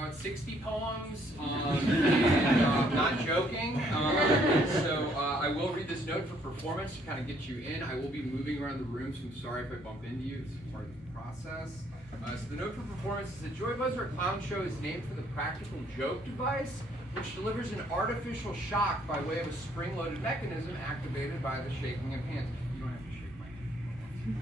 about 60 poems, and I'm not joking. I will read this note for performance to kind of get you in. I will be moving around the room, so I'm sorry if I bump into you. It's part of the process. So the note for performance is that Joy Buzzer Clown Show is named for the practical joke device, which delivers an artificial shock by way of a spring-loaded mechanism activated by the shaking of hands. You don't have to shake my hand.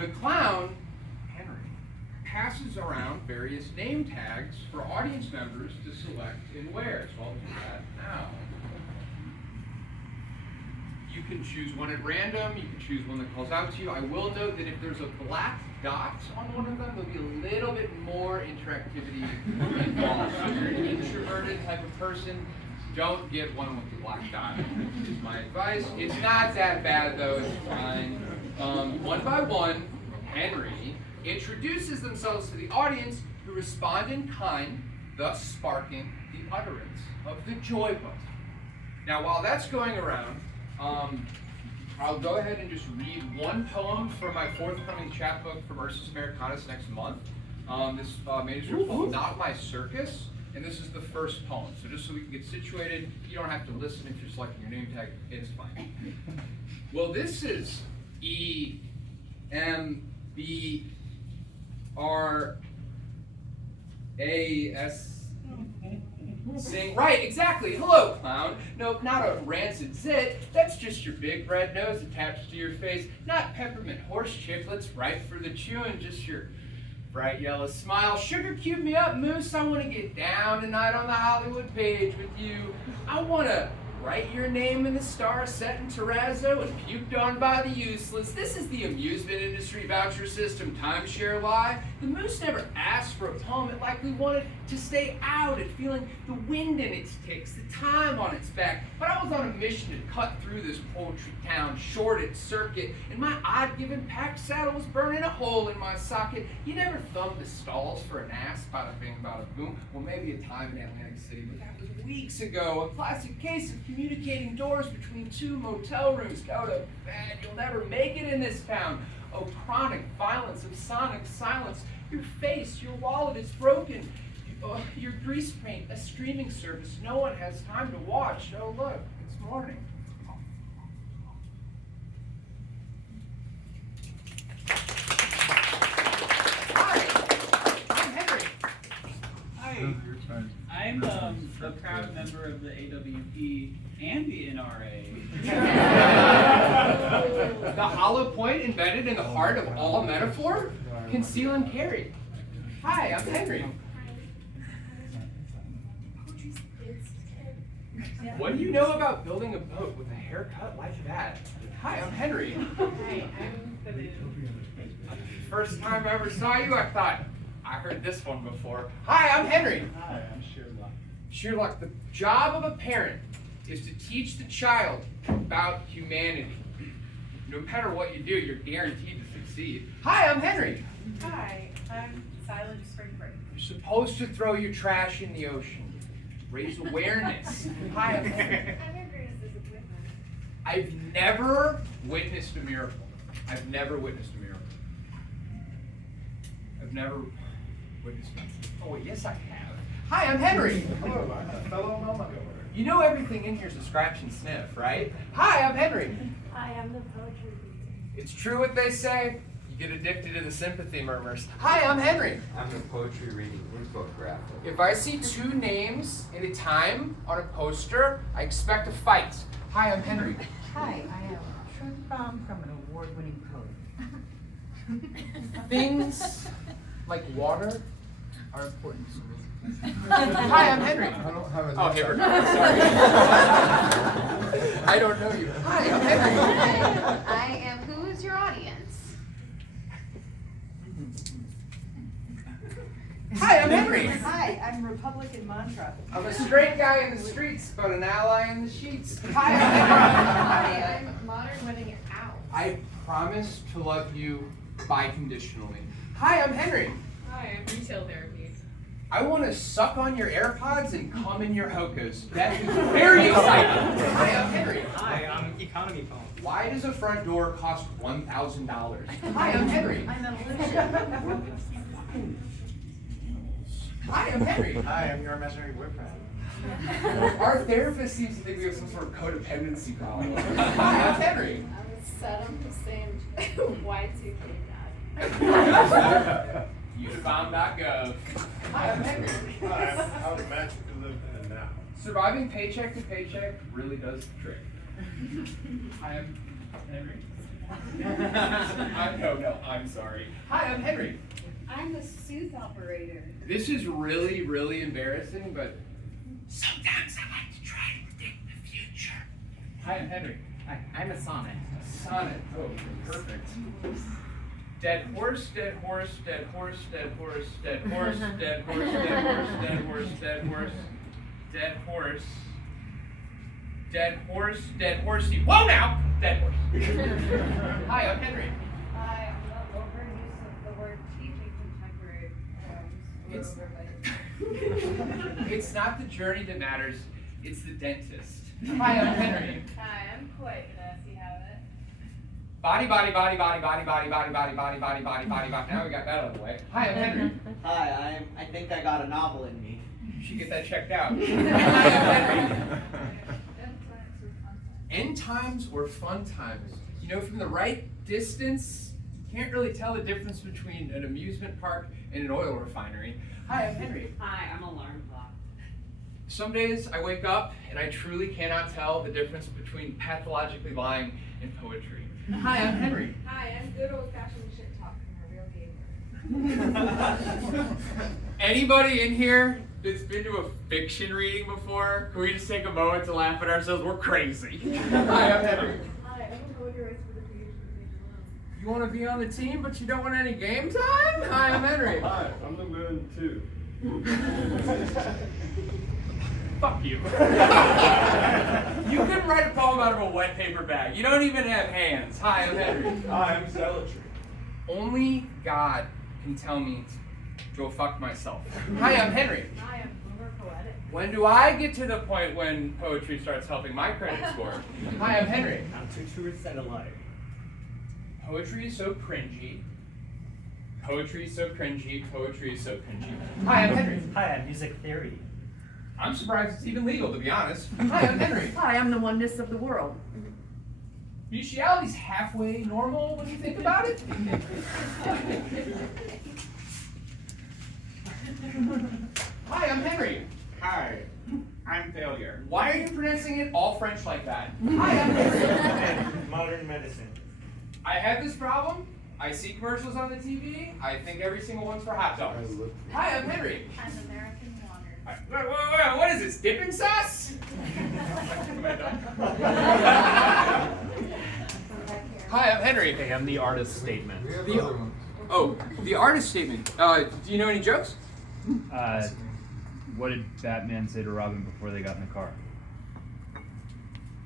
The clown, Henry, passes around various name tags for audience members to select and wear. So I'll do that now. You can choose one at random. You can choose one that calls out to you. I will note that if there's a black dot on one of them, there'll be a little bit more interactivity involved. So if you're an introverted type of person, don't get one with the black dot, is my advice. It's not that bad, though. It's fine. One by one, Henry introduces themselves to the audience, who respond in kind, thus sparking the utterance of the joy buzzer. Now, while that's going around, I'll go ahead and just read one poem for my forthcoming chapbook from Ursus Americanus next month. This manuscript is called Not My Circus, and this is the first poem. So just so we can get situated, you don't have to listen if you're selecting your name tag, it is fine. Well, this is EMBRAS. Sing right, exactly. Hello, clown. Nope, not a rancid zit. That's just your big red nose attached to your face. Not peppermint horse chiclets, ripe for the chewing. Just your bright yellow smile. Sugar cube me up, Moose. I want to get down tonight on the Hollywood page with you. I want to write your name in the star set in terrazzo and puked on by the useless. This is the amusement industry voucher system timeshare lie. The Moose never asked for a poem. It likely wanted to stay out and feeling the wind in its ticks, the time on its back. But I was on a mission to cut through this poetry town, short its circuit, and my odd-given packed saddle was burning a hole in my socket. You never thumbed the stalls for an ass, bada bing, bada boom. Well, maybe a time in Atlantic City, but that was weeks ago. A classic case of communicating doors between two motel rooms. Go to bed, you'll never make it in this town. Oh, chronic violence of sonic silence. Your face, your wallet is broken. Your grease paint, a streaming service no one has time to watch. Oh, look, it's morning. Hi, I'm Henry. Hi, I'm a proud member of the AWP and the NRA. The hollow point embedded in the heart of all metaphor? Conceal and carry. Hi, I'm Henry. What do you know about building a boat with a haircut like that? Hi, I'm Henry. Hi, I'm Phillip. First time I ever saw you, I thought, I heard this one before. Hi, I'm Henry. Hi, I'm Sherlock. Sherlock, the job of a parent is to teach the child about humanity. No matter what you do, you're guaranteed to succeed. Hi, I'm Henry. Hi, I'm Silent Spring Break. You're supposed to throw your trash in the ocean. Raise awareness. Hi, I'm Henry. I'm your greatest disappointment. I've never witnessed a miracle. I've never witnessed a miracle. I've never witnessed a miracle. Oh, wait, yes, I have. Hi, I'm Henry. Hello, I'm a fellow mama goer. You know everything in here is a scratch and sniff, right? Hi, I'm Henry. Hi, I'm the poetry reader. It's true what they say. You get addicted to the sympathy murmurs. Hi, I'm Henry. I'm the poetry reading infographic. If I see two names at a time on a poster, I expect a fight. Hi, I'm Henry. Hi, I am Truth Bomb from an award-winning poet. Things like water are important to me. Hi, I'm Henry. I don't have a Oh, here we go. Sorry. I don't know you. Hi, I'm Henry. I am Who is Your Audience? Hi, I'm Henry. Hi, I'm Republican Mantra. I'm a straight guy in the streets, but an ally in the sheets. Hi, I'm Henry. Hi, I'm Modern Wedding Out. I promise to love you biconditionally. Hi, I'm Henry. Hi, I'm Retail Therapy. I want to suck on your AirPods and come in your hokas. That is very exciting. Hi, I'm Henry. Hi, I'm Economy Phone. Why does a front door cost $1,000? Hi, I'm Henry. I'm a Hi, I'm Henry. Hi, I'm your imaginary boyfriend. Our therapist seems to think we have some sort of codependency problem. Hi, I'm Henry. I'm Saddam Hussein Y2K dad. Youthbomb.gov. Hi, I'm Henry. Hi, I'm how to magic to live in the now. Surviving paycheck to paycheck really does the trick. Hi, I'm Henry. I'm sorry. Hi, I'm Henry. I'm a sooth operator. This is really, really embarrassing, but sometimes I like to try to predict the future. Hi, I'm Henry. Hi, I'm a Sonnet. Sonnet. Oh, perfect. Dead horse, dead horse, dead horse, dead horse, dead horse, dead horse, dead horse, dead horse, dead horse, dead horse, dead horse, dead horsey. Whoa now! Dead horse. Hi, I'm Henry. Hi, I'm the overuse of the word teaching contemporary poems. It's not the journey that matters, it's the dentist. Hi, I'm Henry. Hi, I'm quite nasty habit. Body, body, body, body, body, body, body, body, body, body, body, body, body. Now we got that out of the way. Hi, I'm Henry. Hi, I think I got a novel in me. You should get that checked out. Hi, I'm Henry. End times or fun times? You know, from the right distance, you can't really tell the difference between an amusement park and an oil refinery. Hi, I'm Henry. Hi, I'm alarm clock. Some days I wake up and I truly cannot tell the difference between pathologically lying and poetry. Hi, I'm Henry. Hi, I'm good old fashioned shit talk from a real gamer. Anybody in here that's been to a fiction reading before? Can we just take a moment to laugh at ourselves? We're crazy. Hi, I'm Henry. Hi, I'm a poetry writer for the creation of Make Alone. You want to be on the team, but you don't want any game time? Hi, I'm Henry. Hi, I'm the moon too. Fuck you. You couldn't write a poem out of a wet paper bag. You don't even have hands. Hi, I'm Henry. Hi, I'm Zealotry. Only God can tell me to go fuck myself. Hi, I'm Henry. Hi, I'm over poetic. When do I get to the point when poetry starts helping my credit score? Hi, I'm Henry. I'm two truths and a lie. Poetry is so cringy. Poetry is so cringy. Poetry is so cringy. Hi, I'm Henry. Hi, I'm music theory. I'm surprised it's even legal, to be honest. Hi, I'm Henry. Hi, I'm the oneness of the world. Bestiality's halfway normal when you think about it. Hi, I'm Henry. Hi, I'm Failure. Why are you pronouncing it all French like that? Hi, I'm Henry. Modern medicine. I have this problem. I see commercials on the TV. I think every single one's for hot dogs. Hi, I'm Henry. I'm American water. Wait, what is this, dipping sauce? Am I done? Hi, I'm Henry. Hey, I'm the artist statement. The artist statement. Do you know any jokes? What did Batman say to Robin before they got in the car?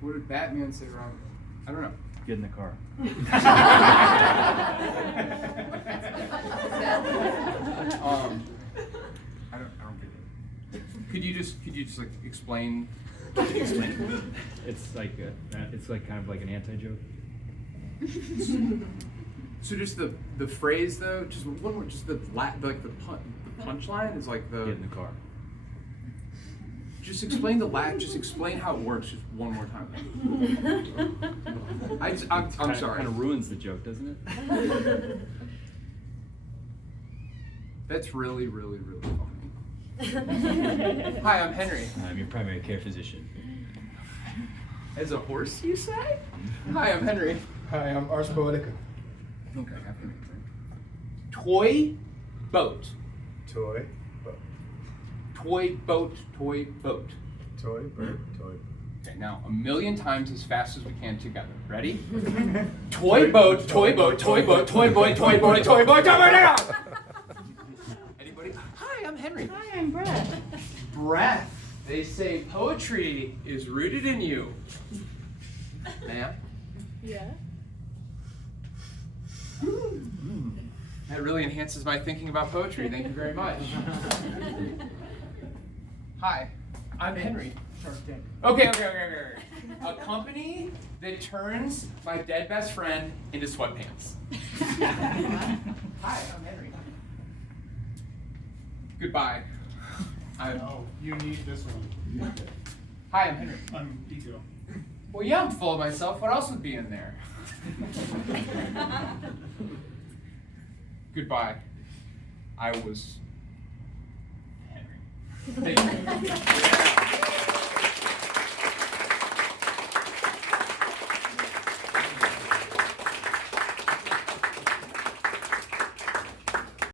What did Batman say, Robin? I don't know. Get in the car. I don't get it. Could you just like explain? It's like kind of like an anti-joke. So just the phrase though, just one more, just the punchline is like the. Get in the car. Just explain just explain how it works just one more time. I'm sorry. Kind of ruins the joke, doesn't it? That's really, really, really funny. Hi, I'm Henry. I'm your primary care physician. As a horse, you say? Hi, I'm Henry. Hi, I'm Ars Poetica. Okay, toy boat. Toy, boat. Toy boat, toy boat. Toy, bird, toy. Okay, now 1,000,000 times as fast as we can together. Ready? Toy boat, toy boat, toy boat, toy boy, toy boy, toy boy, toy boy. Anybody? Hi, I'm Henry. Hi, I'm Brett. Breath. They say poetry is rooted in you. Ma'am? Yeah. That really enhances my thinking about poetry. Thank you very much. Hi, I'm Henry. Okay. A company that turns my dead best friend into sweatpants. Hi, I'm Henry. Goodbye. You need this one. Hi, I'm Henry. I'm Ego. Well, yeah, I'm full of myself. What else would be in there? Goodbye. I was Henry. Thank you.